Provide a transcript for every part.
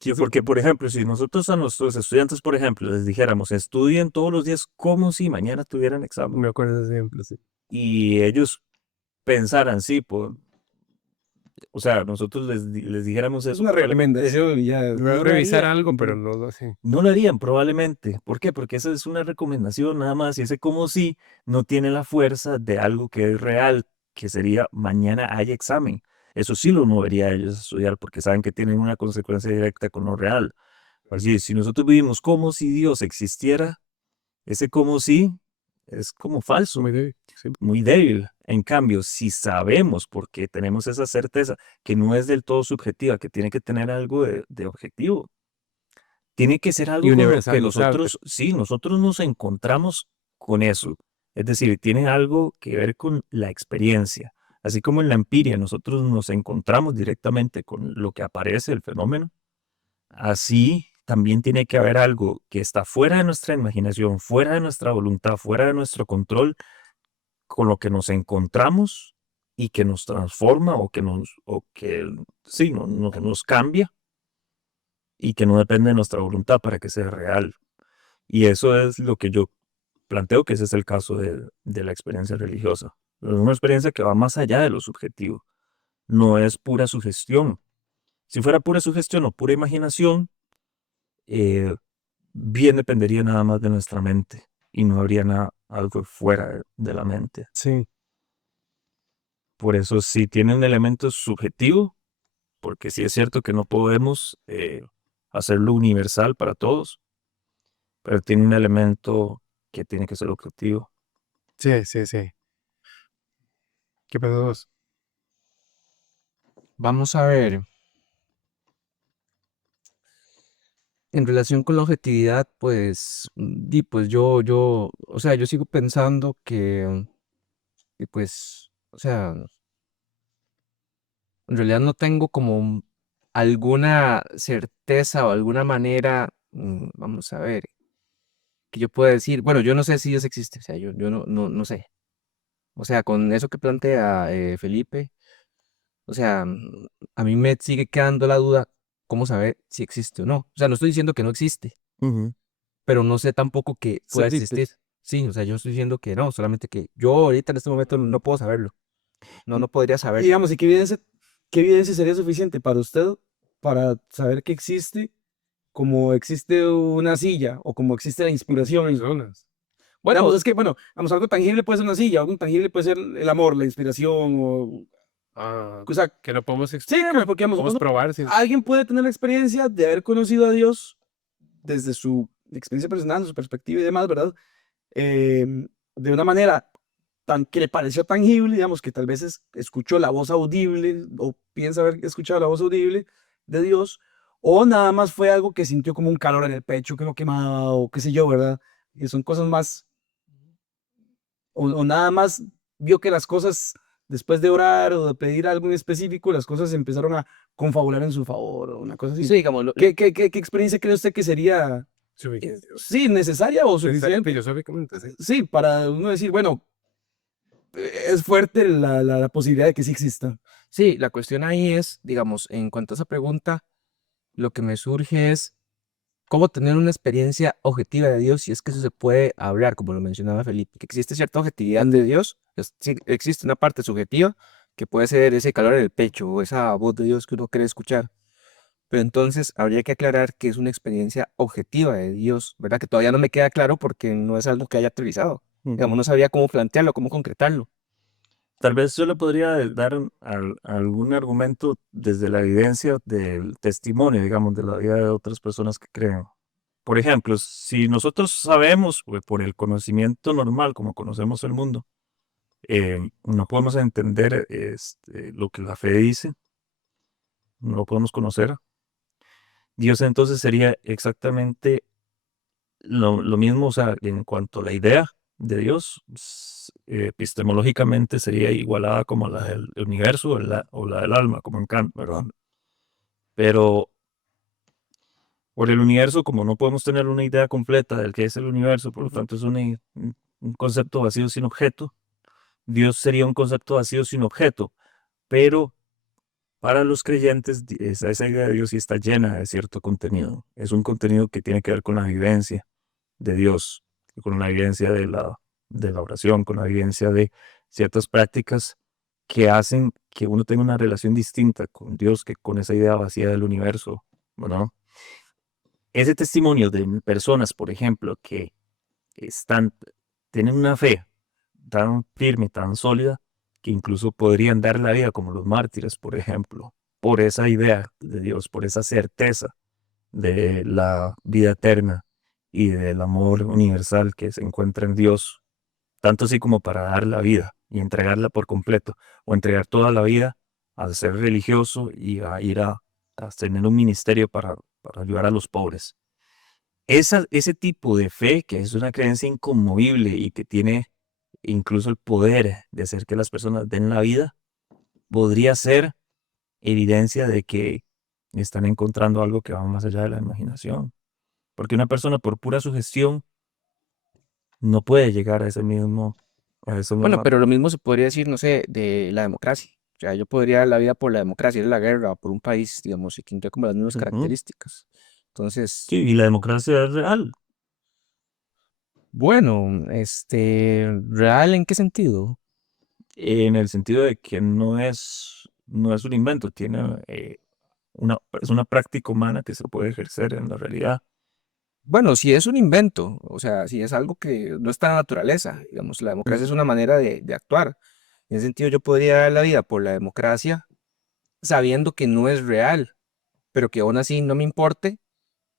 Sí, porque, por ejemplo, si nosotros a nuestros estudiantes, por ejemplo, les dijéramos, estudien todos los días como si mañana tuvieran examen, Me acuerdo siempre, sí. y ellos pensaran, sí, o sea, nosotros les dijéramos Es eso, una recomendación y ya, no lo revisar haría. algo, pero Ujú. no lo harían probablemente. ¿Por qué? Porque esa es una recomendación nada más, y ese como si no tiene la fuerza de algo que es real, que sería mañana hay examen. Eso sí lo movería a ellos a estudiar porque saben que tienen una consecuencia directa con lo real. Así, si nosotros vivimos como si Dios existiera, ese como si es como falso, Muy débil, sí. muy débil. En cambio, si sabemos, porque tenemos esa certeza, que no es del todo subjetiva, que tiene que tener algo de objetivo, tiene que ser Y algo con lo que universal, claro. nosotros, sí, nosotros nos encontramos con eso. Es decir, tiene algo que ver con la experiencia. Así como en la empiria nosotros nos encontramos directamente con lo que aparece, el fenómeno, así también tiene que haber algo que está fuera de nuestra imaginación, fuera de nuestra voluntad, fuera de nuestro control, con lo que nos encontramos y que nos transforma o que sí, que nos cambia y que no depende de nuestra voluntad para que sea real. Y eso es lo que yo planteo que ese es el caso de la experiencia religiosa. Es una experiencia que va más allá de lo subjetivo. No es pura sugestión. Si fuera pura sugestión o pura imaginación, eh, bien dependería nada más de nuestra mente y no habría nada, algo fuera de la mente. Sí. Por eso sí tiene un elemento subjetivo, porque sí es cierto que no podemos hacerlo universal para todos, pero tiene un elemento que tiene que ser objetivo. Sí, sí, sí. ¿Qué pedo vos? Vamos a ver, en relación con la objetividad, pues, pues o sea, yo sigo pensando que pues, o sea, en realidad no tengo como alguna certeza o alguna manera, vamos a ver, que yo pueda decir, bueno, yo no sé si Dios existe, o sea, yo no sé. O sea, con eso que plantea Felipe, o sea, a mí me sigue quedando la duda, ¿cómo saber si existe o no? O sea, no estoy diciendo que no existe, Ujú. pero no sé tampoco que Se pueda existe. existir. Sí, o sea, yo estoy diciendo que no, solamente que yo ahorita en este momento no puedo saberlo. No, no podría Y saberlo. digamos, ¿y qué evidencia sería suficiente para usted para saber que existe como existe una silla o como existe la inspiración? Personas. Digamos, Bueno, es que, bueno, vamos, algo tangible puede ser una silla, algo intangible puede ser el amor, la inspiración, o sea, que no podemos, sí, digamos, porque digamos, podemos probar si alguien puede tener la experiencia de haber conocido a Dios desde su experiencia personal, su perspectiva y demás, ¿verdad? De una manera que le pareció tangible, digamos, que tal vez escuchó la voz audible o piensa haber escuchado la voz audible de Dios, o nada más fue algo que sintió como un calor en el pecho, que lo quemaba, o qué sé yo, ¿verdad? Y son cosas más, o nada más vio que las cosas, después de orar o de pedir algo en específico, las cosas empezaron a confabular en su favor, o una cosa así. sí, digamos, ¿Qué experiencia cree usted que sería, sí, necesaria o suficiente? filosóficamente, sí. Sí, para uno decir, bueno, es fuerte la posibilidad de que sí exista. Sí, la cuestión ahí es, digamos, en cuanto a esa pregunta, lo que me surge es cómo tener una experiencia objetiva de Dios, si es que eso se puede hablar, como lo mencionaba Felipe, que existe cierta objetividad de Dios, sí, existe una parte subjetiva, que puede ser ese calor en el pecho o esa voz de Dios que uno quiere escuchar. Pero entonces habría que aclarar que es una experiencia objetiva de Dios, ¿verdad? Que todavía no me queda claro porque no es algo que haya aterrizado. Digamos, Ujú. no sabría cómo plantearlo, cómo concretarlo. Tal vez yo le podría dar algún argumento desde la evidencia del testimonio, digamos, de la vida de otras personas que creen. Por ejemplo, si nosotros sabemos, por el conocimiento normal, como conocemos el mundo, no podemos entender lo que la fe dice, no lo podemos conocer. Dios entonces sería exactamente lo mismo, o sea, en cuanto a la idea de Dios, epistemológicamente sería igualada como la del universo o la del alma, como en Kant, ¿verdad? Pero por el universo, como no podemos tener una idea completa del que es el universo, por lo tanto es un concepto vacío sin objeto, Dios sería un concepto vacío sin objeto, pero Para los creyentes, esa idea de Dios sí está llena de cierto contenido. Es un contenido que tiene que ver con la vivencia de Dios, con la vivencia de la oración, con la vivencia de ciertas prácticas que hacen que uno tenga una relación distinta con Dios que con esa idea vacía del universo, ¿no? Ese testimonio de personas, por ejemplo, que están, tienen una fe tan firme, tan sólida, que incluso podrían dar la vida como los mártires, por ejemplo, por esa idea de Dios, por esa certeza de la vida eterna y del amor universal que se encuentra en Dios, tanto así como para dar la vida y entregarla por completo, o entregar toda la vida a ser religioso y a ir a tener un ministerio para ayudar a los pobres. Ese tipo de fe, que es una creencia inconmovible y que tiene incluso el poder de hacer que las personas den la vida, podría ser evidencia de que están encontrando algo que va más allá de la imaginación. Porque una persona por pura sugestión no puede llegar a a esa Bueno, misma. pero lo mismo se podría decir, no sé, de la democracia. O sea, yo podría dar la vida por la democracia, ir a la guerra por un país, digamos, y que tendría como las mismas Ujú. características. Entonces, Sí, y la democracia es real, bueno, ¿real en qué sentido? en el sentido de que no es un invento, es una práctica humana que se puede ejercer en la realidad. Bueno, si es un invento, o sea, si es algo que no está en la naturaleza, digamos, la democracia es una manera de actuar. En ese sentido, yo podría dar la vida por la democracia sabiendo que no es real, pero que aún así no me importe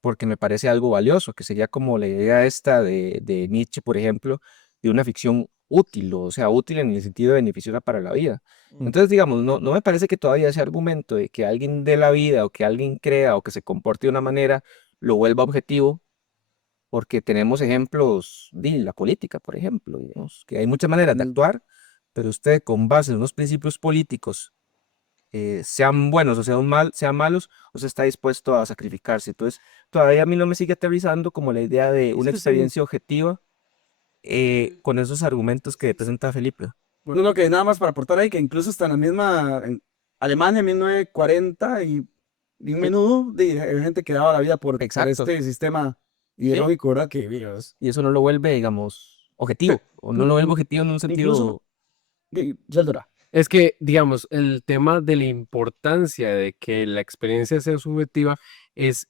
porque me parece algo valioso, que sería como la idea esta de Nietzsche, por ejemplo, de una ficción útil, o sea, útil en el sentido de beneficiosa para la vida. Mm. Entonces, digamos, no me parece que todavía ese argumento de que alguien dé la vida o que alguien crea o que se comporte de una manera lo vuelva objetivo, porque tenemos ejemplos de la política, por ejemplo, digamos, que hay muchas maneras de Mm. actuar, pero usted con base en unos principios políticos sean buenos o sean malos, usted está dispuesto a sacrificarse. Entonces, todavía a mí no me sigue aterrizando como la idea de Es una que sí. experiencia objetiva con esos argumentos que presenta Felipe. Bueno, lo que nada más para aportar ahí, que incluso está en la misma, en Alemania en 1940 y bien Sí, menudo hay gente que daba la vida por exacto, este sistema sí. ideológico, ¿verdad? Que, Dios, Y eso no lo vuelve, digamos, pe- objetivo, o no lo vuelve in- objetivo en un incluso, sentido. Sheldora, Es que, digamos, el tema de la importancia de que la experiencia sea subjetiva es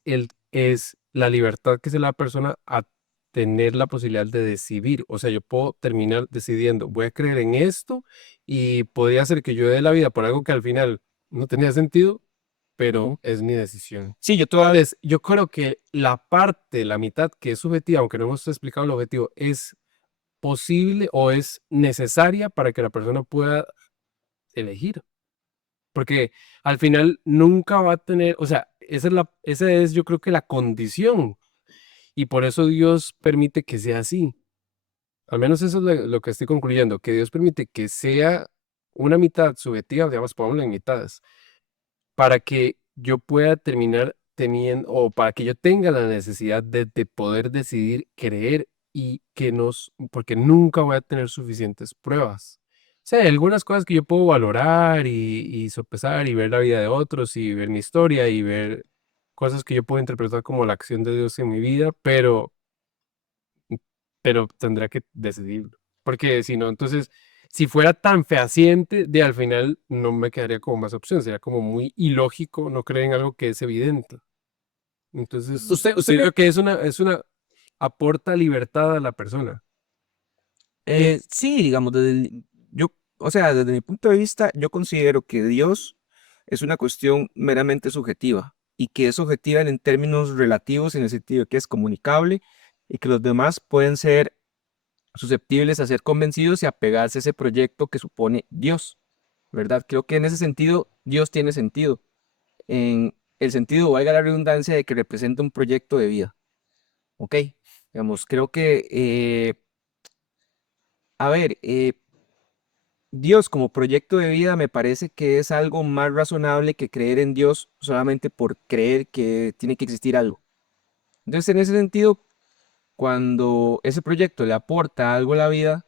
la libertad que se le da a la persona a tener la posibilidad de decidir. O sea, yo puedo terminar decidiendo, voy a creer en esto y podría ser que yo dé la vida por algo que al final no tenía sentido, pero Ujú. es mi decisión. Sí, yo todavía. Entonces, yo creo que la parte, la mitad que es subjetiva, aunque no hemos explicado el objetivo, es posible o es necesaria para que la persona pueda elegir. Porque al final nunca va a tener, o sea, esa es yo creo que la condición. Y por eso Dios permite que sea así. Al menos eso es lo que estoy concluyendo, que Dios permite que sea una mitad subjetiva, digamos, pongámoslo en mitades, para que yo pueda terminar teniendo, o para que yo tenga la necesidad de poder decidir creer y porque nunca voy a tener suficientes pruebas. O sea, hay algunas cosas que yo puedo valorar y sopesar y ver la vida de otros y ver mi historia y ver cosas que yo puedo interpretar como la acción de Dios en mi vida, pero tendrá que decidirlo. Porque si no, entonces, si fuera tan fehaciente, de al final no me quedaría como más opción, sería como muy ilógico no creer en algo que es evidente. Entonces, usted creo cree, que aporta libertad a la persona. Sí, digamos, o sea, desde mi punto de vista, yo considero que Dios es una cuestión meramente subjetiva y que es objetiva en términos relativos en el sentido de que es comunicable y que los demás pueden ser susceptibles a ser convencidos y apegarse a ese proyecto que supone Dios, ¿verdad? Creo que en ese sentido Dios tiene sentido, en el sentido, valga la redundancia, de que representa un proyecto de vida, ¿ok? Digamos, creo que, a ver, Dios como proyecto de vida me parece que es algo más razonable que creer en Dios solamente por creer que tiene que existir algo. Entonces, en ese sentido, cuando ese proyecto le aporta algo a la vida,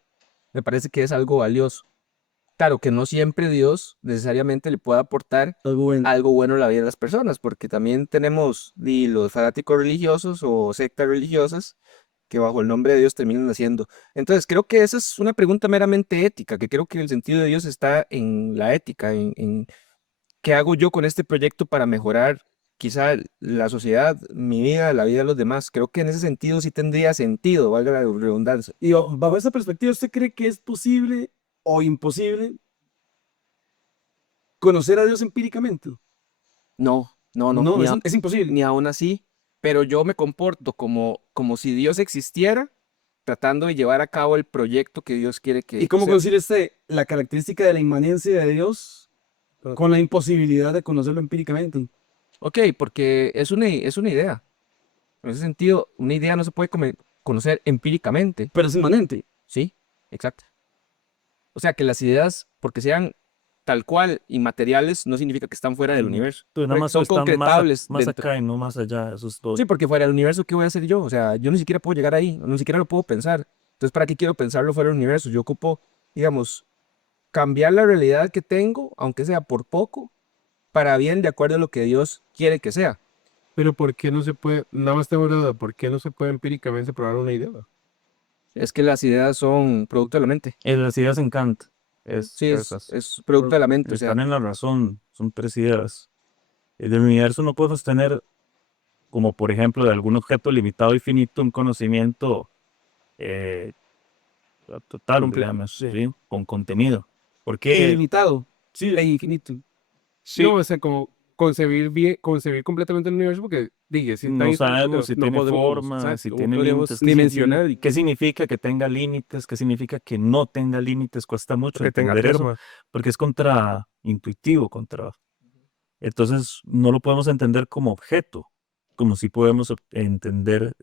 me parece que es algo valioso. claro que no siempre Dios necesariamente le puede aportar algo bueno a la vida de las personas, porque también tenemos los fanáticos religiosos o sectas religiosas que bajo el nombre de Dios terminan haciendo. Entonces, creo que esa es una pregunta meramente ética, que creo que el sentido de Dios está en la ética, en qué hago yo con este proyecto para mejorar quizá la sociedad, mi vida, la vida de los demás. Creo que en ese sentido sí tendría sentido, valga la redundancia. Y bajo esa perspectiva, ¿usted cree que es posible o imposible conocer a Dios empíricamente? No, no, no, No, ni, es imposible. ni aún así, pero yo me comporto como si Dios existiera, tratando de llevar a cabo el proyecto que Dios quiere ¿Y que cómo sea. concilia usted la característica de la inmanencia de Dios con la imposibilidad de conocerlo empíricamente? Ok, porque es una idea. En ese sentido, una idea no se puede conocer empíricamente. Pero es inmanente. Sí, exacto. O sea, que las ideas, porque sean tal cual inmateriales, no significa que están fuera del universo. Nada Porque más son están concretables más dentro. acá y no más allá, eso es todo. Sí, porque fuera del universo, ¿qué voy a hacer yo? O sea, yo ni siquiera puedo llegar ahí, ni siquiera lo puedo pensar. Entonces, ¿para qué quiero pensarlo fuera del universo? Yo ocupo, digamos, cambiar la realidad que tengo, aunque sea por poco, para bien de acuerdo a lo que Dios quiere que sea. Pero ¿por qué no se puede, nada más tengo una duda, ¿por qué no se puede empíricamente probar una idea? Es que las ideas son producto de la mente. Las ideas en Kant, Sí, esas. es producto de la mente. O sea, Están en la razón, son tres ideas. Del universo no podemos tener, como por ejemplo, de algún objeto limitado y finito, un conocimiento eh, total, digamos, ¿sí? Con contenido. Porque Ilimitado. Sí, e infinito. sí, No, o sea, como concebir bien, concebir completamente el universo, porque dije, si está no ahí, sabemos si no tiene podemos, forma, si exacto, no tiene podríamos límites, dimensionar y qué significa que tenga límites, qué significa que no tenga límites, cuesta mucho que tenga entender eso, forma. porque es contraintuitivo, entonces no lo podemos entender como objeto, como si podemos entender,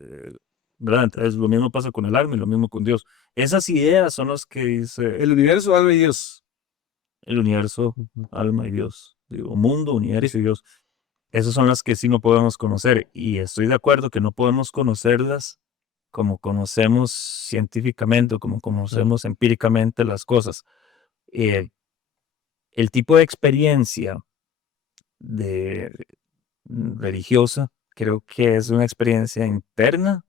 ¿verdad? Entonces lo mismo pasa con el alma y lo mismo con Dios. Esas ideas son las que dice El universo, alma y Dios. el universo, alma y Dios, digo, mundo, universo y Dios. Esas son las que sí no podemos conocer y estoy de acuerdo que no podemos conocerlas como conocemos científicamente o como conocemos empíricamente las cosas. Eh, el tipo de experiencia de, religiosa creo que es una experiencia interna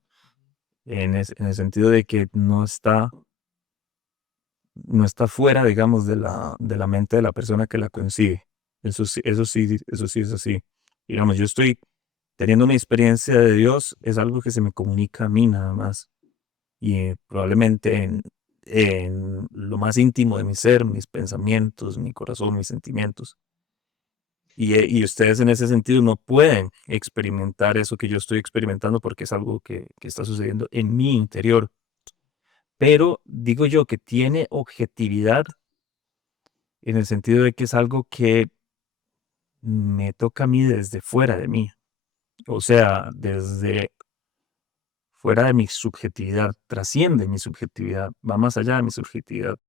en el sentido de que no está fuera, digamos, de la mente de la persona que la concibe. Eso sí es así. Digamos, yo estoy teniendo una experiencia de Dios, es algo que se me comunica a mí nada más. Y probablemente en lo más íntimo de mi ser, mis pensamientos, mi corazón, mis sentimientos. Y ustedes en ese sentido no pueden experimentar eso que yo estoy experimentando porque es algo que está sucediendo en mi interior. Pero digo yo que tiene objetividad en el sentido de que es algo que me toca a mí desde fuera de mí. O sea, desde fuera de mi subjetividad, trasciende mi subjetividad, va más allá de mi subjetividad.